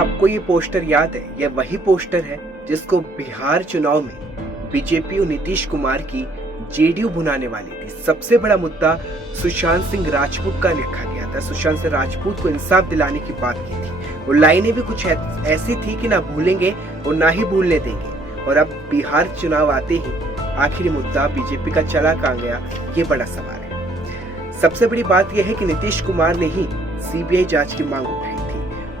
आपको ये पोस्टर याद है, यह वही पोस्टर है जिसको बिहार चुनाव में बीजेपी और नीतीश कुमार की जेडीयू भुनाने वाली थी। सबसे बड़ा मुद्दा सुशांत सिंह राजपूत का लिखा गया था। सुशांत सिंह राजपूत को इंसाफ दिलाने की बात की थी और लाइनें भी कुछ ऐसी थी कि ना भूलेंगे और ना ही भूलने देंगे। और अब बिहार चुनाव आते ही आखिरी मुद्दा बीजेपी का चला कहां गया, ये बड़ा सवाल है। सबसे बड़ी बात यह है कि नीतीश कुमार ने ही सीबीआई जांच की मांग उठाई थी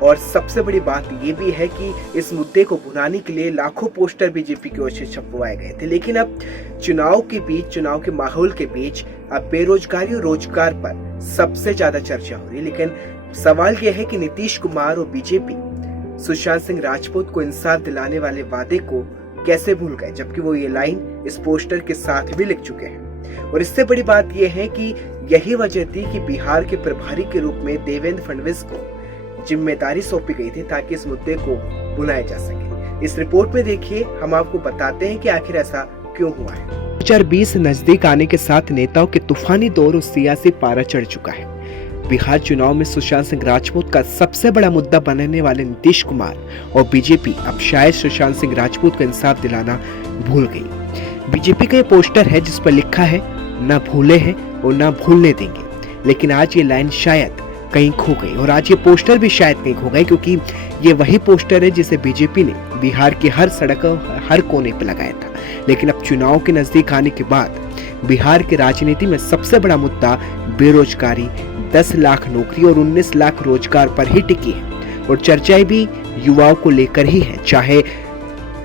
और सबसे बड़ी बात ये भी है कि इस मुद्दे को भुनाने के लिए लाखों पोस्टर बीजेपी की ओर से छपवाए गए थे। लेकिन अब चुनाव के माहौल के बीच अब बेरोजगारी और रोजगार पर सबसे ज्यादा चर्चा हो रही है। लेकिन सवाल यह है कि नीतीश कुमार और बीजेपी सुशांत सिंह राजपूत को इंसाफ दिलाने वाले वादे को कैसे भूल गए, जबकि वो ये लाइन इस पोस्टर के साथ भी लिख चुके हैं। और इससे बड़ी बात यह है कि यही वजह थी कि बिहार के प्रभारी के रूप में देवेंद्र फडणवीस को जिम्मेदारी सौंपी गई थी ताकि इस मुद्दे को भुनाया जा सके। इस रिपोर्ट में देखिए, हम आपको बताते हैं कि आखिर ऐसा क्यों हुआ है। 2020 नजदीक आने के साथ नेताओं के तूफानी दौर और सियासी पारा चढ़ चुका है। बिहार चुनाव में सुशांत सिंह राजपूत का सबसे बड़ा मुद्दा बनने वाले नीतीश कुमार और बीजेपी अब शायद सुशांत सिंह राजपूत को इंसाफ दिलाना भूल गई। बीजेपी का ये पोस्टर है जिस पर लिखा है, ना भूले हैं और ना भूलने देंगे। लेकिन आज ये लाइन शायद कहीं खो गई और आज ये पोस्टर भी शायद कहीं खो गए, क्योंकि ये वही पोस्टर है जिसे बीजेपी ने बिहार की हर सड़क हर कोने पर लगाया था। लेकिन अब चुनाव के नजदीक आने के बाद बिहार की राजनीति में सबसे बड़ा मुद्दा बेरोजगारी, 10 लाख नौकरी और 19 लाख रोजगार पर ही टिकी है और चर्चाएं भी युवाओं को लेकर ही है। चाहे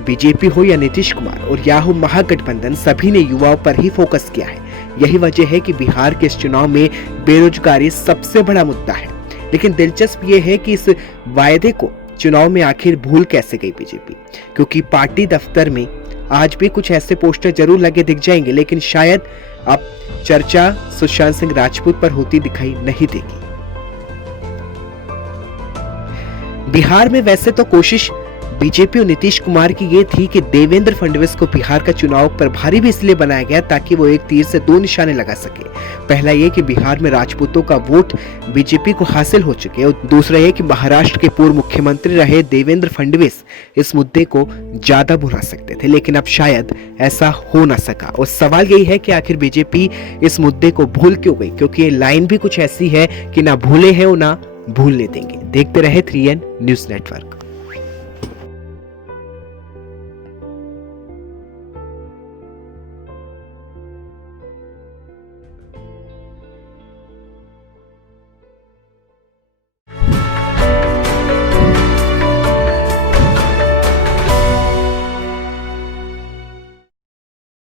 बीजेपी हो या नीतीश कुमार और या हो महागठबंधन, सभी ने युवाओं पर ही फोकस किया है। यही वजह है कि बिहार के इस चुनाव में बेरोजगारी सबसे बड़ा मुद्दा है। लेकिन दिलचस्प ये है कि इस वायदे को चुनाव में आखिर भूल कैसे गई बीजेपी, क्योंकि पार्टी दफ्तर में आज भी कुछ ऐसे पोस्टर जरूर लगे दिख जाएंगे, लेकिन शायद अब चर्चा सुशांत सिंह राजपूत पर होती दिखाई नहीं देगी। बिहार में वैसे तो कोशिश बीजेपी और नीतीश कुमार की ये थी कि देवेंद्र फडणवीस को बिहार का चुनाव प्रभारी भी इसलिए बनाया गया ताकि वो एक तीर से 2 निशाने लगा सके। पहला ये कि बिहार में राजपूतों का वोट बीजेपी को हासिल हो चुके और दूसरा ये कि महाराष्ट्र के पूर्व मुख्यमंत्री रहे देवेंद्र फडणवीस इस मुद्दे को ज्यादा भुना सकते थे। लेकिन अब शायद ऐसा हो ना सका और सवाल यही है कि आखिर बीजेपी इस मुद्दे को भूल क्यों गई, क्योंकि ये लाइन भी कुछ ऐसी है कि ना भूले हैं और ना भूलने देंगे। देखते रहे 3N न्यूज नेटवर्क।